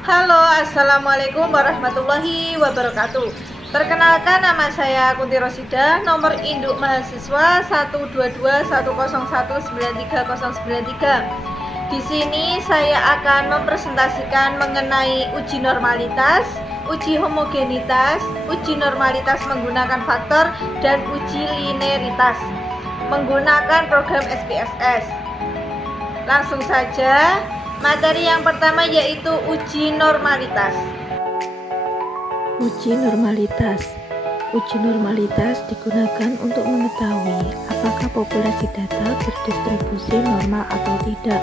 Halo, assalamualaikum warahmatullahi wabarakatuh. Perkenalkan, nama saya Kunti Rosida, nomor induk mahasiswa 12210193093. Di sini saya akan mempresentasikan mengenai uji normalitas, uji homogenitas, uji normalitas menggunakan faktor, dan uji linearitas menggunakan program SPSS. Langsung saja. Materi yang pertama yaitu uji normalitas. Uji normalitas. Uji normalitas digunakan untuk mengetahui apakah populasi data berdistribusi normal atau tidak.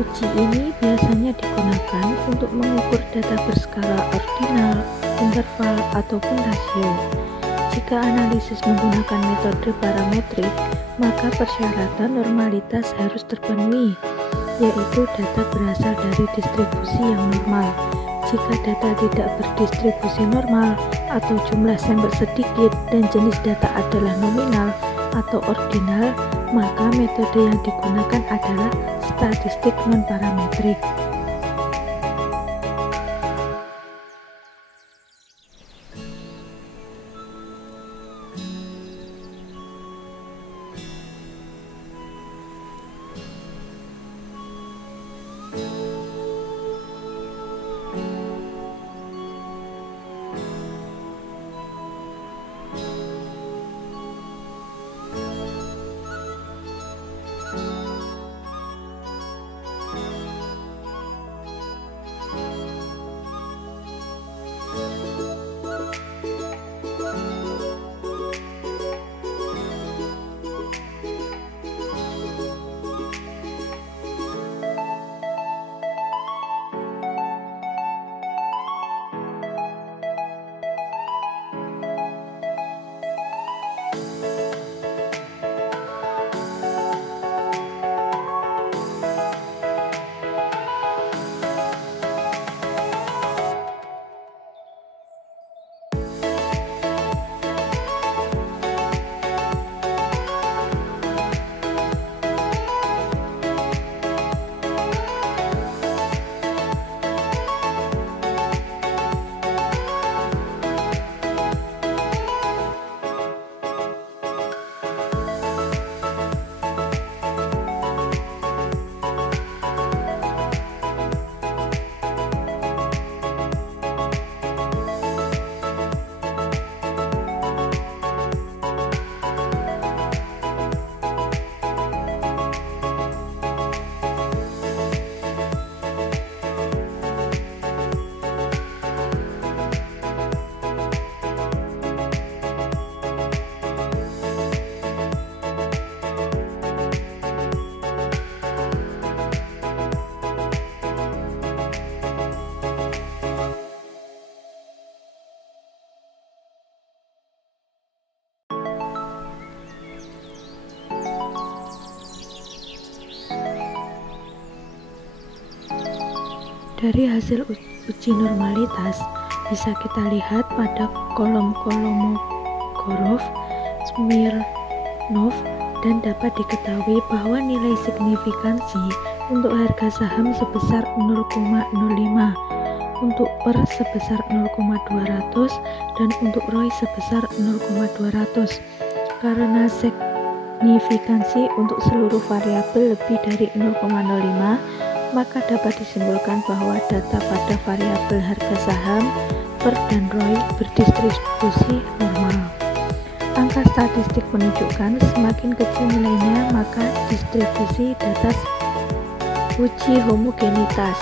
Uji ini biasanya digunakan untuk mengukur data berskala ordinal, interval, ataupun rasio. Jika analisis menggunakan metode parametrik, maka persyaratan normalitas harus terpenuhi, yaitu data berasal dari distribusi yang normal. Jika data tidak berdistribusi normal atau jumlah sampel sedikit dan jenis data adalah nominal atau ordinal, maka metode yang digunakan adalah statistik non-parametrik. Dari hasil uji normalitas bisa kita lihat pada kolom Kolmogorov, Smirnov, dan dapat diketahui bahwa nilai signifikansi untuk harga saham sebesar 0,05, untuk PER sebesar 0,200, dan untuk ROI sebesar 0,200. Karena signifikansi untuk seluruh variabel lebih dari 0,05, maka dapat disimpulkan bahwa data pada variabel harga saham, PER, dan ROI berdistribusi normal. Angka statistik menunjukkan semakin kecil nilainya, maka distribusi data. Uji homogenitas.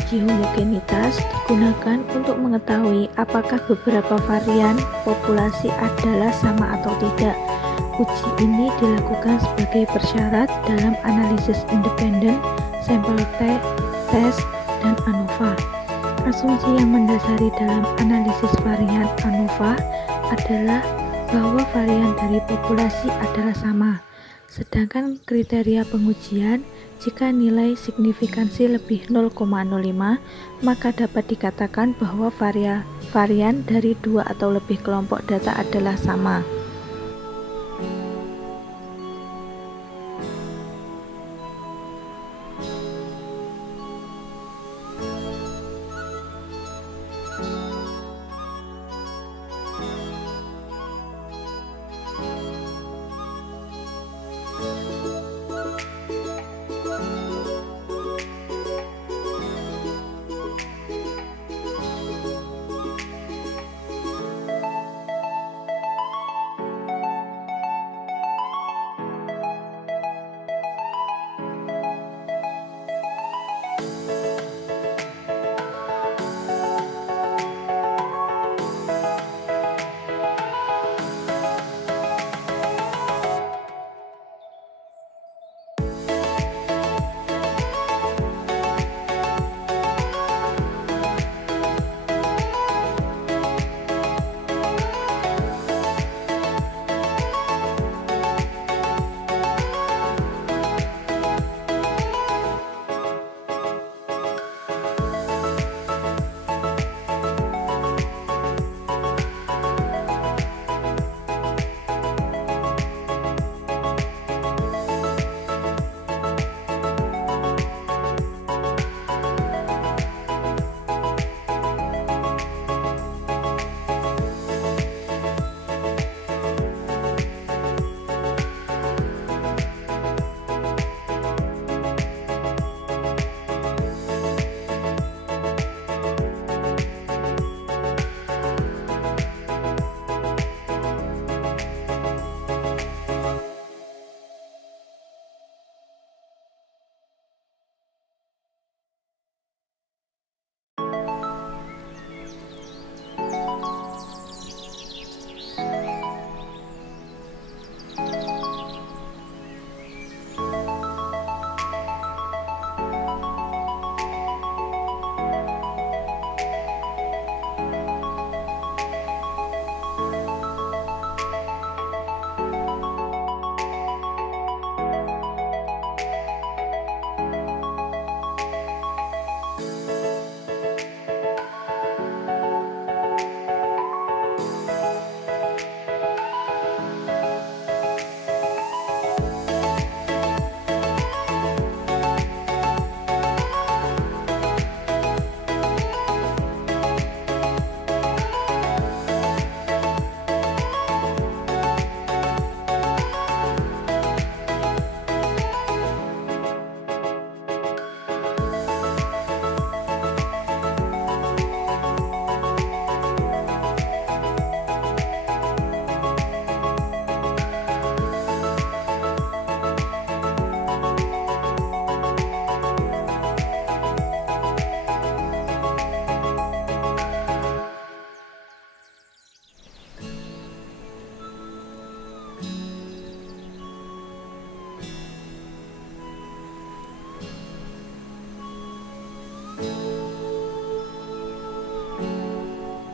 Uji homogenitas digunakan untuk mengetahui apakah beberapa varian populasi adalah sama atau tidak. Uji ini dilakukan sebagai persyarat dalam analisis independen, sampel test, dan ANOVA. Asumsi yang mendasari dalam analisis varian ANOVA adalah bahwa varian dari populasi adalah sama. Sedangkan kriteria pengujian, jika nilai signifikansi lebih 0,05, maka dapat dikatakan bahwa varian dari dua atau lebih kelompok data adalah sama.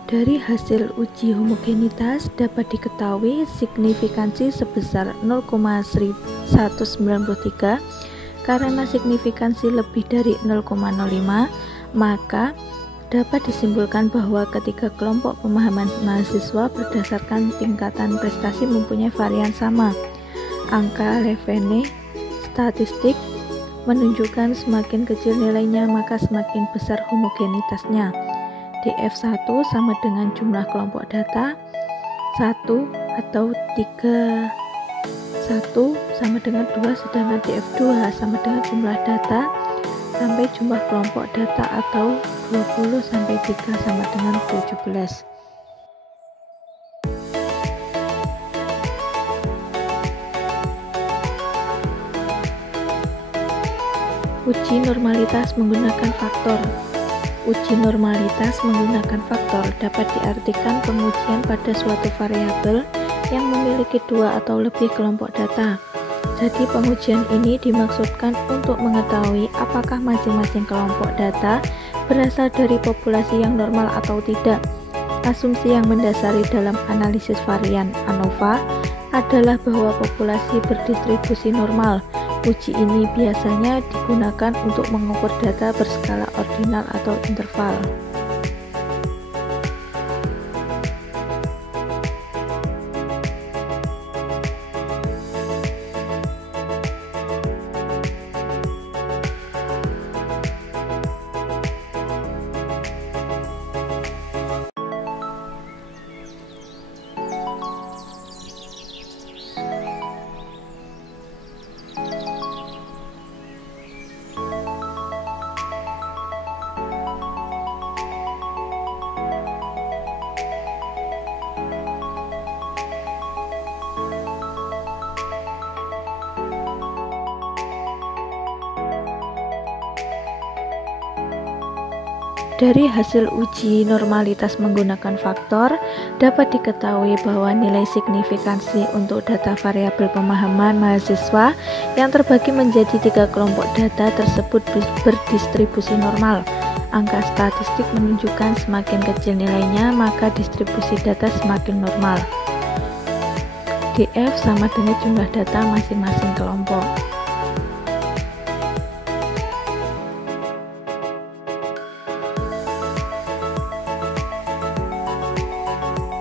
Dari hasil uji homogenitas dapat diketahui signifikansi sebesar 0,193. Karena signifikansi lebih dari 0,05, maka dapat disimpulkan bahwa ketiga kelompok pemahaman mahasiswa berdasarkan tingkatan prestasi mempunyai varian sama. Angka Levene statistik menunjukkan semakin kecil nilainya maka semakin besar homogenitasnya. DF1 sama dengan jumlah kelompok data 1 atau 3 1 sama dengan 2, sedangkan DF2 sama dengan jumlah data sampai jumlah kelompok data atau 20 sampai 3 sama dengan 17. Uji normalitas menggunakan faktor. Uji normalitas menggunakan faktor dapat diartikan pengujian pada suatu variabel yang memiliki dua atau lebih kelompok data. Jadi pengujian ini dimaksudkan untuk mengetahui apakah masing-masing kelompok data berasal dari populasi yang normal atau tidak. Asumsi yang mendasari dalam analisis varian ANOVA adalah bahwa populasi berdistribusi normal. Uji ini biasanya digunakan untuk mengukur data berskala ordinal atau interval. Dari hasil uji normalitas menggunakan faktor, dapat diketahui bahwa nilai signifikansi untuk data variabel pemahaman mahasiswa yang terbagi menjadi 3 kelompok data tersebut berdistribusi normal. Angka statistik menunjukkan semakin kecil nilainya, maka distribusi data semakin normal. DF sama dengan jumlah data masing-masing kelompok.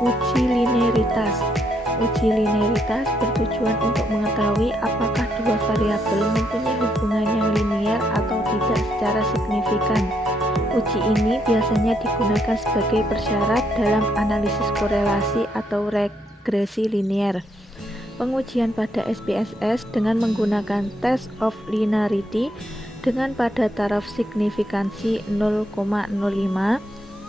Uji linearitas. Uji linearitas bertujuan untuk mengetahui apakah dua variabel mempunyai hubungan yang linear atau tidak secara signifikan. Uji ini biasanya digunakan sebagai persyarat dalam analisis korelasi atau regresi linear. Pengujian pada SPSS dengan menggunakan test of linearity dengan pada taraf signifikansi 0,05.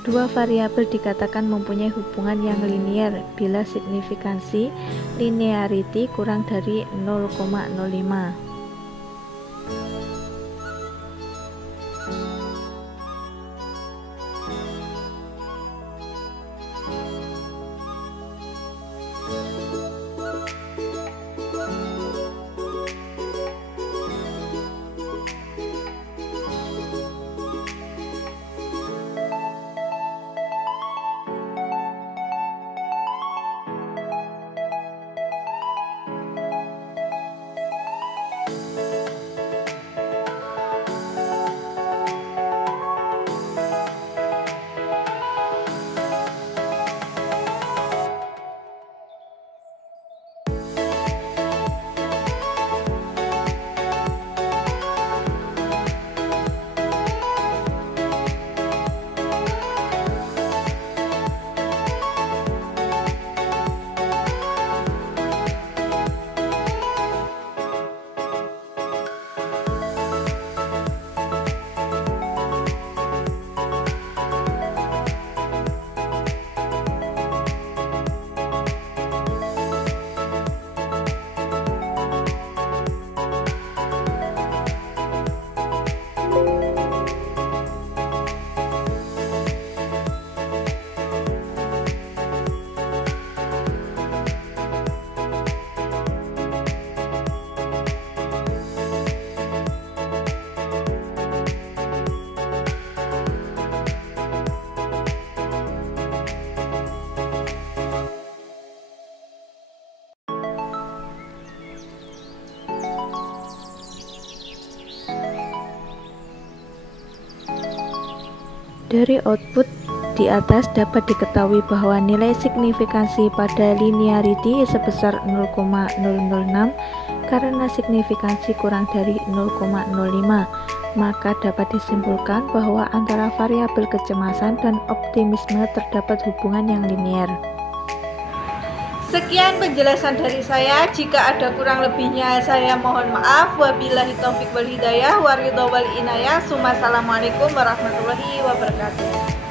Dua variabel dikatakan mempunyai hubungan yang linear bila signifikansi linearity kurang dari 0,05. Dari output di atas dapat diketahui bahwa nilai signifikansi pada linearity sebesar 0,006 karena signifikansi kurang dari 0,05, maka dapat disimpulkan bahwa antara variabel kecemasan dan optimisme terdapat hubungan yang linier. Sekian penjelasan dari saya. Jika ada kurang lebihnya saya mohon maaf. Wabillahi taufik wal hidayah, waridho wal inayah. Assalamualaikum warahmatullahi wabarakatuh.